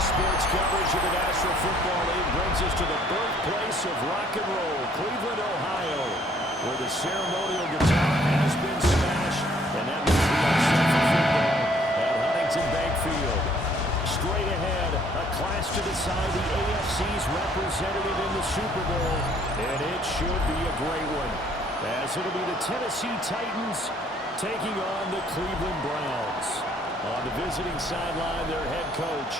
Sports coverage of the National Football League brings us to the birthplace of rock and roll, Cleveland, Ohio, where the ceremonial guitar has been smashed, and that means we are set for football at Huntington Bank Field. Straight ahead, a clash to decide the AFC's representative in the Super Bowl, and it should be a great one, as it'll be the Tennessee Titans taking on the Cleveland Browns. On the visiting sideline, their head coach.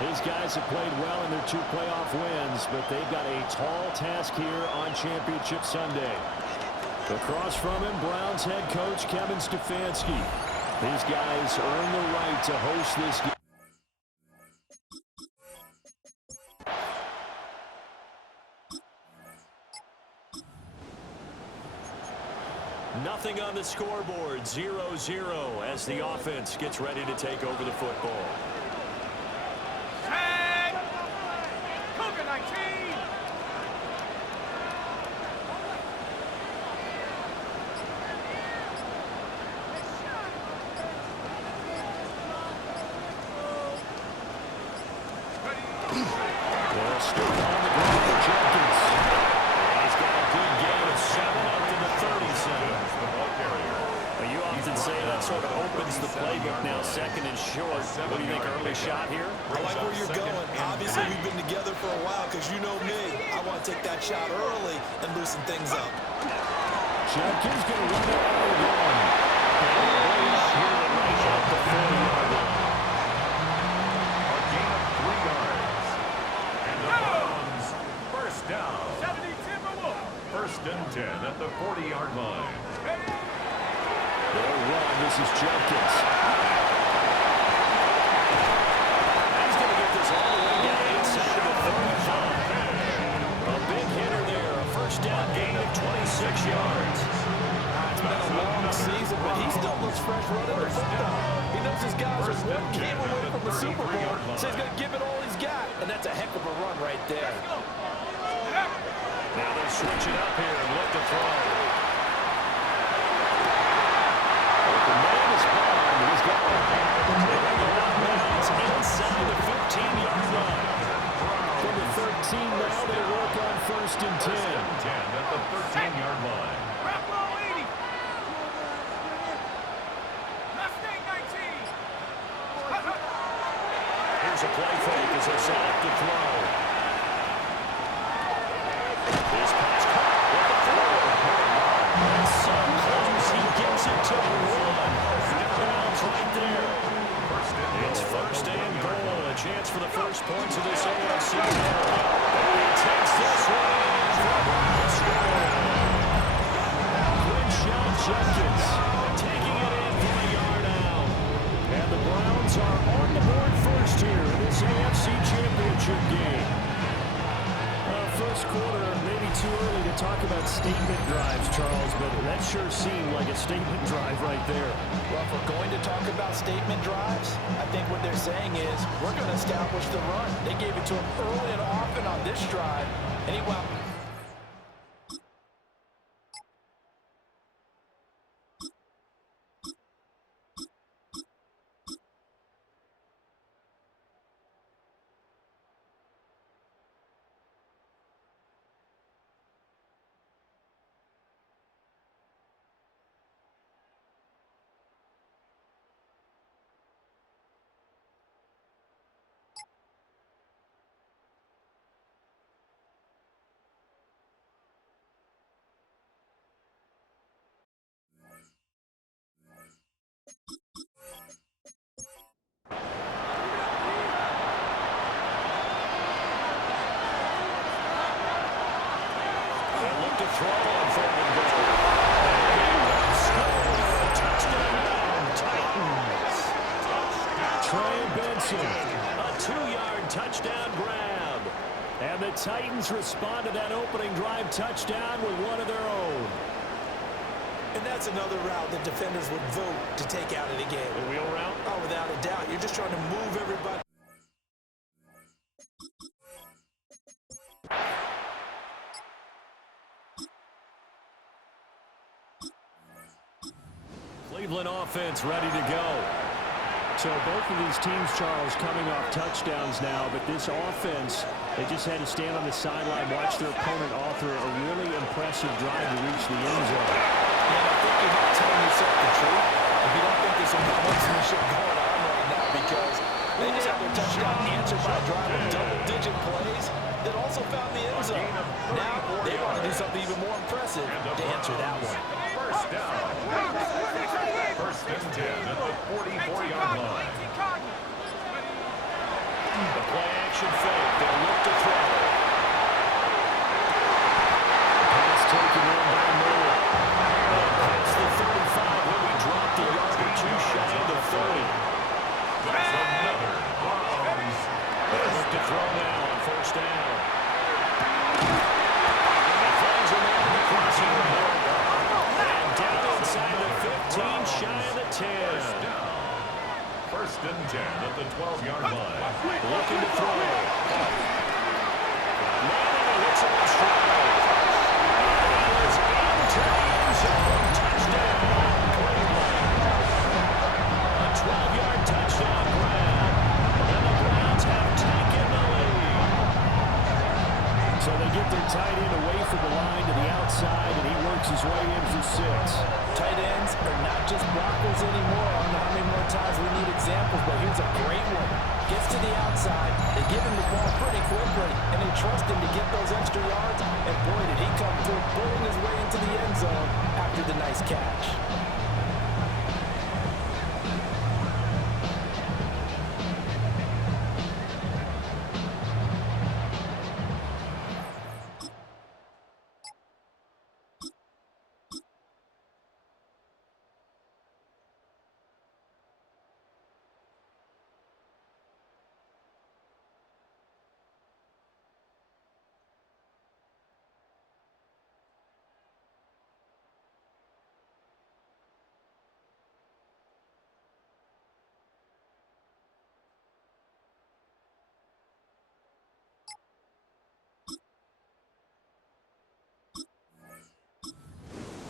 These guys have played well in their 2 playoff wins, but they've got a tall task here on Championship Sunday. Across from him, Browns head coach Kevin Stefanski. These guys earn the right to host this game. Nothing on the scoreboard, 0-0 as the offense gets ready to take over the football. Sort of opens the playbook now, second and short. What do you think, early shot here? I like where you're going. Obviously, we've been together for a while because you know me. I want to take that shot early and loosen things up. Jenkins going to run it out of one. Here to right at the 40-yard line. A gain of 3 yards. And the Browns, first down. 1st and 10 at the 40-yard line. They'll run. This is Jenkins. He's going to get this all the way down inside the 35. A big hitter there. A first down gain of 26 yards. It's been a long season, but he still looks fresh running the football. He knows his guys are 1 game away from the Super Bowl, so he's going to give it all he's got. And that's a heck of a run right there. Now they'll switch it up here and look to throw. He's got inside the 15-yard line. From the 13 now, they work on 1st and 10. At the 13-yard line. Here's a play fake as they set up to throw. His pass caught with the throw. So close, he gets it to the 1. Right there. It's 1st and goal. A chance for the first points of this AFC. And he takes this one from Quinshon Jenkins taking it in from a yard out. And the Browns are on the board first here in this AFC Championship game. First quarter, maybe too early to talk about statement drives, Charles, but that sure seemed like a statement drive right there. Well, if we're going to talk about statement drives, I think what they're saying is we're going to establish the run. They gave it to him early and often on this drive, and he wound. To throw on 3rd and goal. He will score. Touchdown, Titans. Trey Benson, a 2-yard touchdown grab. And the Titans respond to that opening drive touchdown with one of their own. And that's another route that defenders would vote to take out of the game. The wheel route? Oh, without a doubt. You're just trying to move everybody. Cleveland offense ready to go. So both of these teams, Charles, coming off touchdowns now, but this offense, they just had to stand on the sideline, watch their opponent author a really impressive drive to reach the end zone. And I think you're not telling yourself the truth if you don't think there's some one-smanship going on right now, because they just had their touchdown answered by a drive of double-digit plays that also found the end zone. Now they want to do something even more impressive to answer that one. First down. First and 10 at the 44-yard line. The play action fake. They'll look to throw. Pass taken in by Miller. Past the 35 when we drop the yard or two shy of the 30. That's another Browns. They'll look to throw now on first down. The flags are made in the crossing route. And down inside the 15, shy of the 10. First down. First and 10 at the 12-yard line. Looking to throw. Manning hits it in stride. He is into the end zone. Touchdown, Cleveland. A 12-yard touchdown grab. And the Browns have taken the lead. So they get their tight end away from the line to the outside, and he works his way in for 6. Tight ends are not just blockers anymore. I don't know how many more times we need examples, but here's a great one. Gets to the outside, they give him the ball pretty quickly, and they trust him to get those extra yards, and boy, did he come through, pulling his way into the end zone after the nice catch.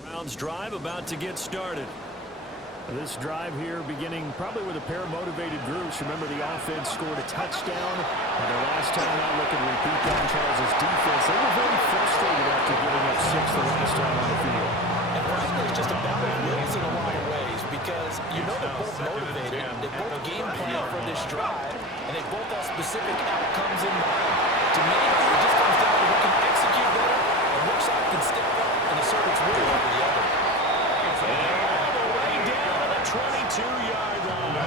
Browns drive about to get started. This drive here beginning probably with a pair of motivated groups. Remember, the offense scored a touchdown, and the last time out looking to repeat that, Charles' defense, they were very frustrated after giving up 6 the last time on the field. And frankly, it's just a battle of wills in a lot of ways, because you know they're both motivated, they both game plan for this drive, and they both have specific outcomes in mind. To me, it just comes down to who can execute better and which side can step up and assert its will over the other. All the way down to the 22-yard line.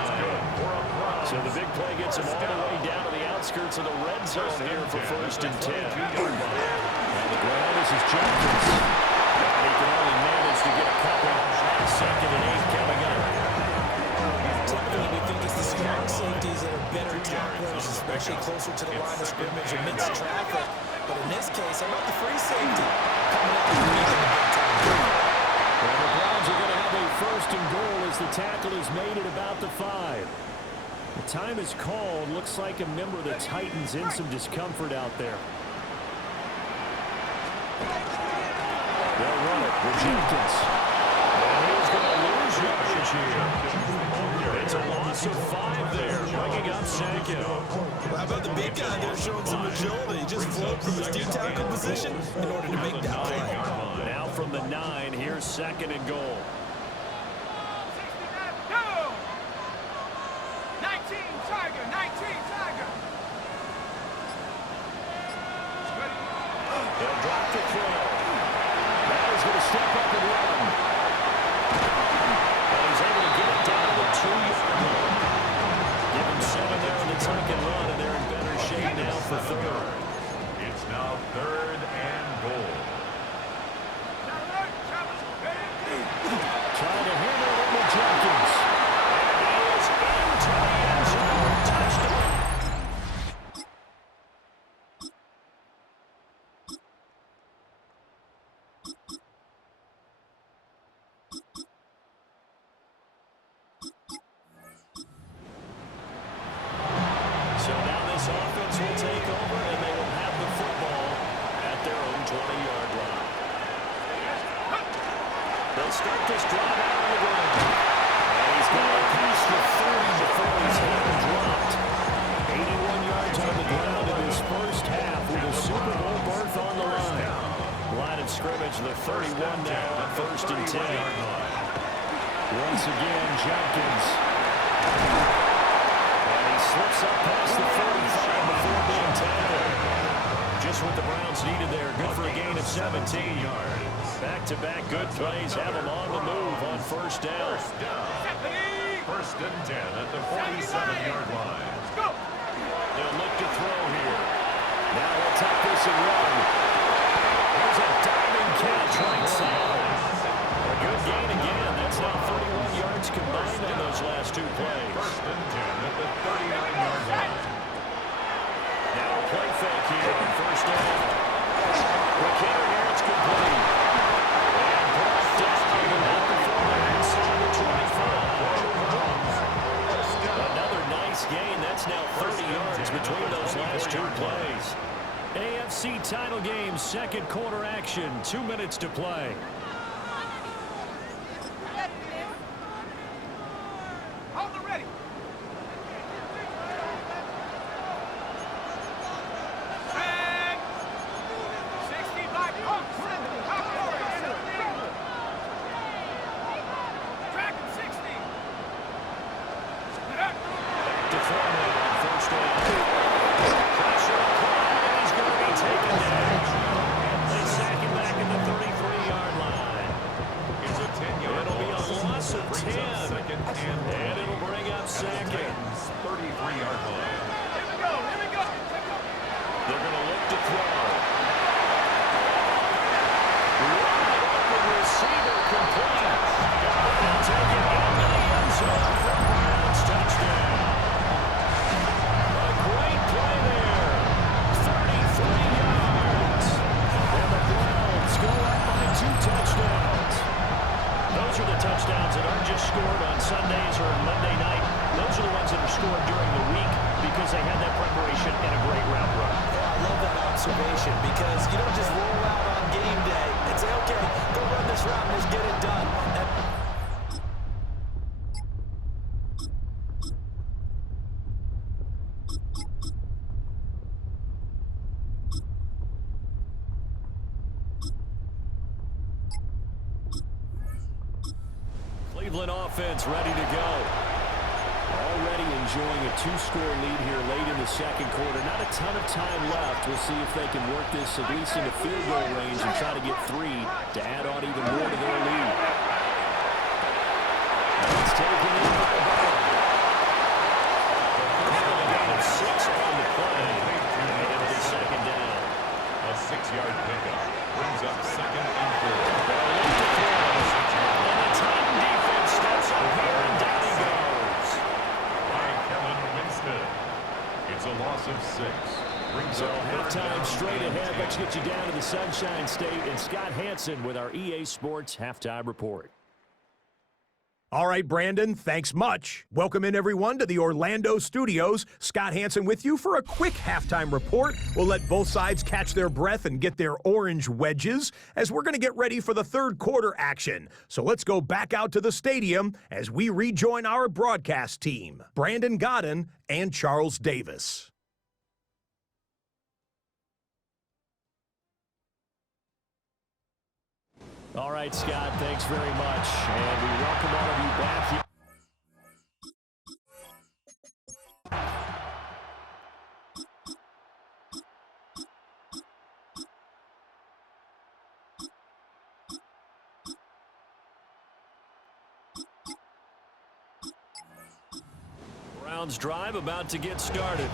So the big play gets him all the way down to the outskirts of the red zone here for first and 10. And the ground is Jenkins. And he can only manage to get a couple. Second and 8 coming up. Typically, we think it's the strong safeties that are better tacklers, especially closer to the line of scrimmage amidst traffic. But in this case, how about the free safety coming out and making the big time? Well, the Browns are going to have a first and goal as the tackle is made at about the 5. The time is called. Looks like a member of the Titans in some discomfort out there. They'll run it with Jenkins. And he's going to lose yardage here. It's a loss of 5 there, bringing up Sankey. How about the big guy there showing some agility? Just float from his D-tackle position in order to make that play. Now from the 9, here's second and goal. 19 Tiger, 19 Tiger. They'll drop the throw. Now he's going to step up and run. And he's able to get it down to the 2-yard line. Give him 7 there on the tuck and run, and they're in better shape now for third. It's now third and goal. Trying to hammer it into Jenkins. And he is into the end zone. Touchdown. So now this offense will take over, and they will have the football at their own 20-yard line. They'll start this drive out on the ground. extra 30 before his head dropped. 81 yards on the ground in his first half with a Super Bowl berth on the line. Line of scrimmage, the 31 now on 1st and 10. Once again, Jenkins. And he slips up past the 45 before being tackled. Just what the Browns needed there. Good for a gain of 17 yards. Back-to-back good plays have them on the move on 1st down. First and 10 at the 47-yard line. They'll look to throw here. Now they'll take this and run. There's a diving catch right side. A good gain again. That's now 31 yards combined on those last 2 plays. First and 10 at the 39-yard line. Now a play fake here on 1st down. McKinnon here, it's complete. And brought down about the 4 inside the 25. Another nice gain. That's now 30 yards between those last 2 plays. AFC title game, 2nd quarter action. 2 minutes to play. Hold the ready. And 60 black punks. Top warriors. Dragon 60. To throw now on 1st down. Pressure applied, and he's going to be taken down. They sack him back at the 33-yard line. It's a 10-yard It'll be a loss of 10. Second And it'll bring up 2nd. 33-yard line. Here we go. Here we go. They're going to look to throw. Wide open receiver complete. And taken into the end zone for a Browns touchdown. A great play there. 33 yards. And the Browns go up by 2 touchdowns. Those are the touchdowns that aren't just scored on Sundays or Monday night. Those are the ones that are scored during the week because they had that preparation and a great route run. Yeah, I love that observation because you don't just roll out on game day and say, okay, go run this route and just get it done. Cleveland offense ready to go. Already enjoying a 2-score lead here late in the 2nd quarter. Not a ton of time left. We'll see if they can work this at least into field goal range and try to get 3 to add on even more to their lead. It's taken in by Ball. And a gain of 6 on the play. And it'll be 2nd down. A 6-yard pickup brings up 2nd and 4. And the Titan defense steps up here and down he goes. By Kellen Winston. It's a loss of 6. Brings So up halftime 3rd straight down ahead. and Let's 10. get you down to the Sunshine State and Scott Hansen with our EA Sports Halftime Report. All right, Brandon, thanks much. Welcome in, everyone, to the Orlando studios. Scott Hansen with you for a quick halftime report. We'll let both sides catch their breath and get their orange wedges as we're going to get ready for the 3rd quarter action. So let's go back out to the stadium as we rejoin our broadcast team, Brandon Godden and Charles Davis. All right, Scott, thanks very much. And we welcome all of you back here. Browns drive about to get started.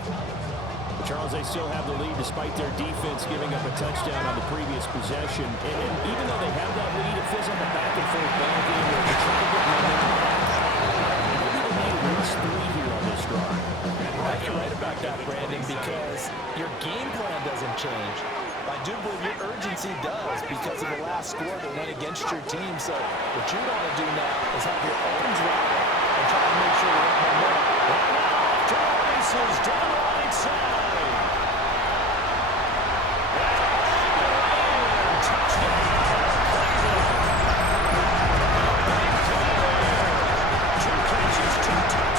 Charles, they still have the lead despite their defense giving up a touchdown on the previous possession. And even though they have that lead, it feels like a back-and-forth ball game where they're trying to get momentum back. Maybe they need at least 3 here on this drive. Right, you're right about that, Brandon, because your game plan doesn't change. I do believe your urgency does because of the last score that went against your team. So what you want to do now is have your own drive and try to make sure you have momentum. Right now, to the races down the right side. Touchdown. Big play there. 2 catches, 2 touchdowns.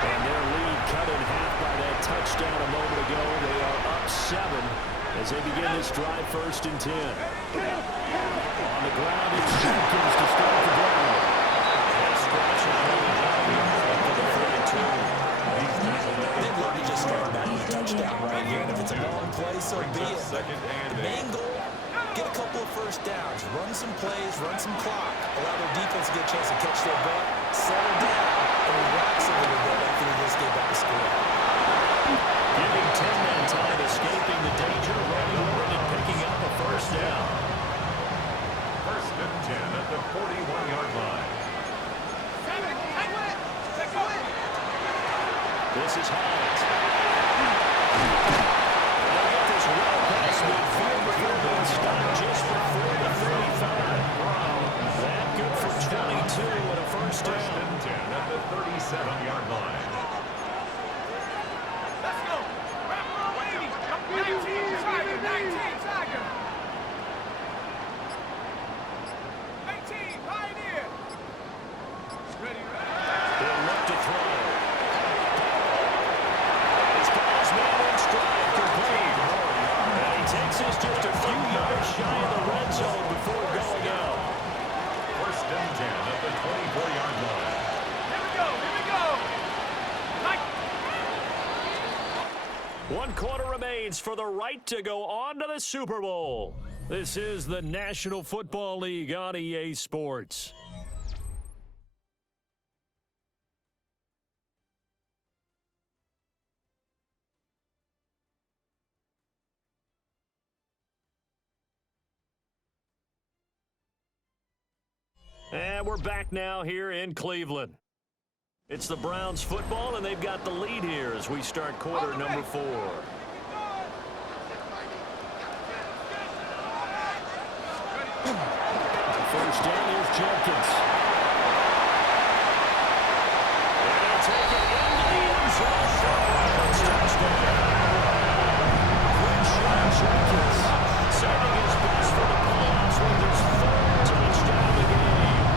And their lead cut in half by that touchdown a moment ago. They are up 7 as they begin this drive, 1st and 10. On the ground, it's Jenkins to start the drive. They'd love to just start back with a touchdown right here, and if it's a long play, so be it. The main goal, get a couple of first downs, run some plays, run some clock, allow their defense to get a chance to catch their breath, settle down, and relax a little bit after they just get back to score. Giving 10-man time, escaping the danger, running over and picking up a first down. 1st and 10 at the 41-yard line. This is Hines. They'll get this well past midfield before being stopped just before the 35. That good for 22 and a first down. 1st and 10 at the 37-yard line. Let's go. Wrap her away. 19 Tiger. 19 Tiger. 18 Pioneer. Ready. They'll look to throw. It's got his man in stride, complete. And he takes this just a few yards shy of the red zone before going out. 1st and 10 at the 24-yard line. Here we go. Here we go. Like. 1 quarter remains for the right to go on to the Super Bowl. This is the National Football League on EA Sports. And we're back now here in Cleveland. It's the Browns football, and they've got the lead here as we start quarter number 4. First down, here's Jenkins. And they'll take it into the end zone for a Browns touchdown. Good shot, Jenkins. Saving his best for the playoffs with his 3rd touchdown of the game.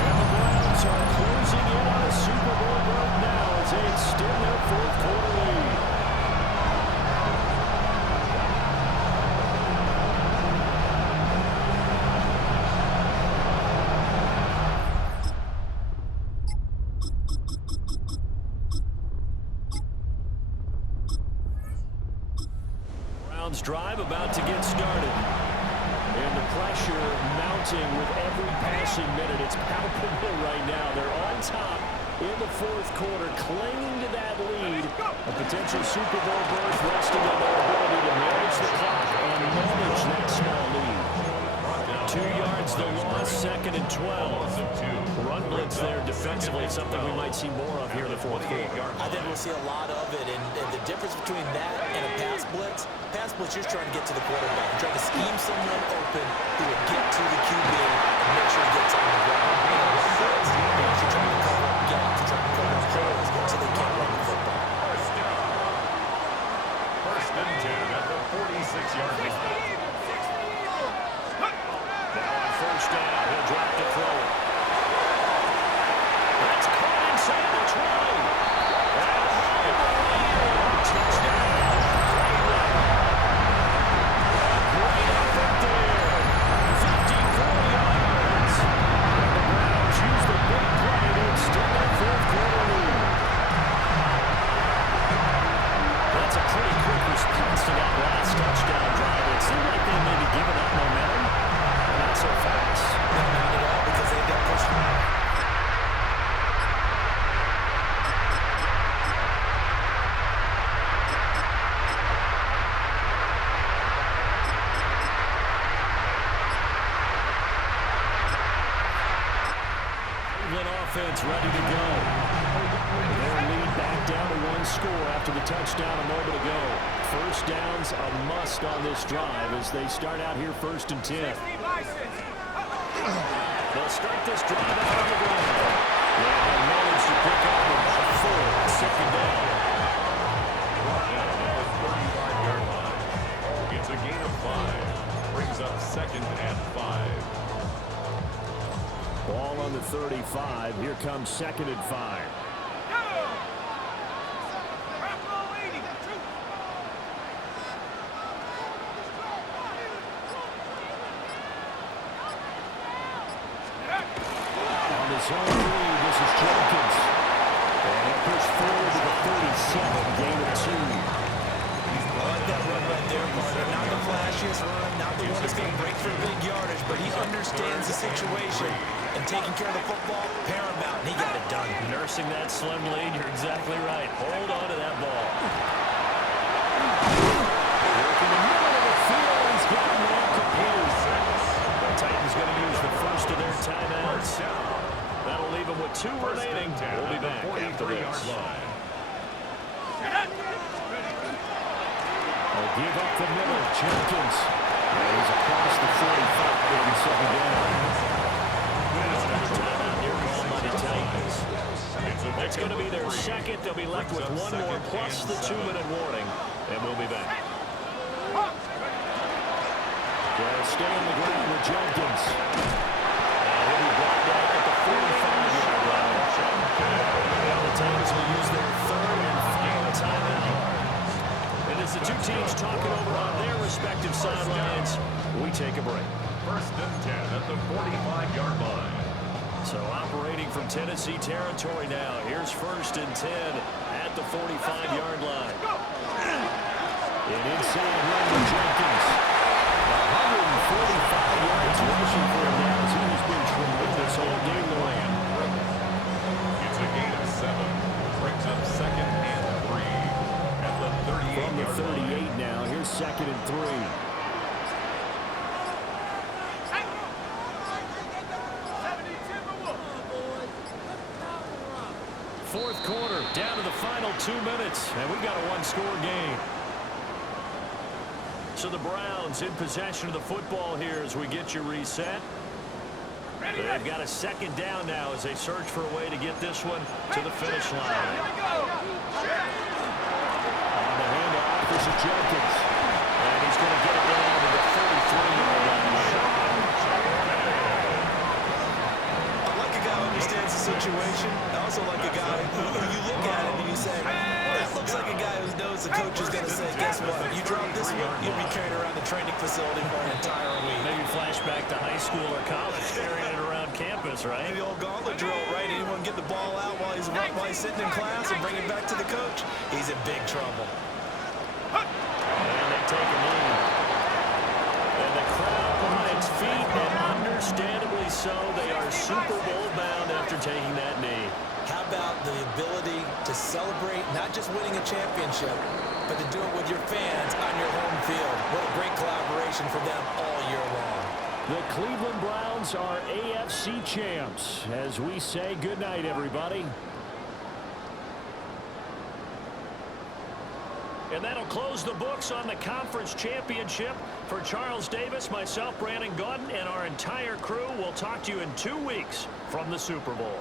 And the Browns are closing in on a Super Bowl right now as they extend their 4th quarter lead. Drive about to get started. And the pressure mounting with every passing minute. It's palpable right now. They're on top in the 4th quarter, clinging to that lead. A potential Super Bowl berth resting on their ability to manage the clock and manage that small lead. 2 yards the loss, 2nd and 12. Run blitz there defensively, something we might see more of here in the 4th quarter. I think we'll see a lot of it, and the difference between that and a pass blitz, you're trying to get to the quarterback. You're trying to scheme someone open who will get to the QB and make sure he gets on the ground. Blitz, you're trying to cover up gaps, you're trying to cover up holes so they can't run the football. 1st and 10 at the 46-yard line. Now on 1st down, he'll drop to throw it. That's caught inside the 20. Touchdown. Great effort there. 54 yards. And the Browns use the big play to extend their 4th quarter lead. That's a pretty quick response to that last touchdown drive. It seemed like they may be giving up momentum. Not so fast. No, not at all, because they got pushed. Offense ready to go. Their lead back down to 1 score after the touchdown a moment ago. First down's a must on this drive as they start out here 1st and 10. They'll start this drive out on the ground. They managed to pick up about 4, 2nd down. It's a gain of 5. Brings up 2nd and 5. Ball on the 35. Here comes 2nd and 5. zone read. This is Jenkins. And he'll push forward to the 37, gain of 2. I like that run right there, partner. Not the flashiest run, not the one that's going to break for big yardage, but he understands the situation. And taking care of the football, paramount, and he got it done. Nursing that slim lead, you're exactly right. Hold on to that ball. Work in the middle of the field, he's got him there complete. The Titans going to use the first of their timeouts. That'll leave them with 2 remaining. We'll be back after this. They'll give up the middle. Jenkins. And he's across the 45 in second down. It's going to be their second. They'll be left with 1 more plus the 2-minute warning. And we'll be back. They'll stay on the ground with Jenkins. And he'll be brought down at the 45-yard line. And the Titans will use their 3rd and final timeout. And as the 2 teams talking over on their respective sidelines, we take a break. 1st and 10 at the 45-yard line. So operating from Tennessee territory now. Here's 1st and 10 at the 45-yard line. And inside run with Jenkins. 145 yards rushing for him now. He's been tremendous all game long. It's a gain of 7. Brings up 2nd and 3 at the 38-yard line. From the 38 now. Here's 2nd and 3. Fourth quarter, down to the final 2 minutes, and we've got a 1-score game. So the Browns in possession of the football here as we get you reset. They've got a 2nd down now as they search for a way to get this one to the finish line. On the handoff, this is Jenkins. And he's going to get it down to the 33-yard line. I like a guy who understands the situation. I also like a guy who you look at him and you say, that looks like a guy who knows the coach is going to say, guess what? You drop this one, you'll be carried around the training facility for an entire week. Maybe flashback to high school or college, carrying it around campus, right? The old gauntlet drill, right? Anyone get the ball out while he's sitting in class and bring it back to the coach? He's in big trouble. And they take a lead. And the crowd on its feet, and understandably so, they are Super Bowl bound after taking that knee. How about the ability to celebrate not just winning a championship, but to do it with your fans on your home field? What a great collaboration for them all year long. The Cleveland Browns are AFC champs. As we say goodnight, everybody. And that'll close the books on the conference championship. For Charles Davis, myself, Brandon Gaudin, and our entire crew, we'll talk to you in 2 weeks from the Super Bowl.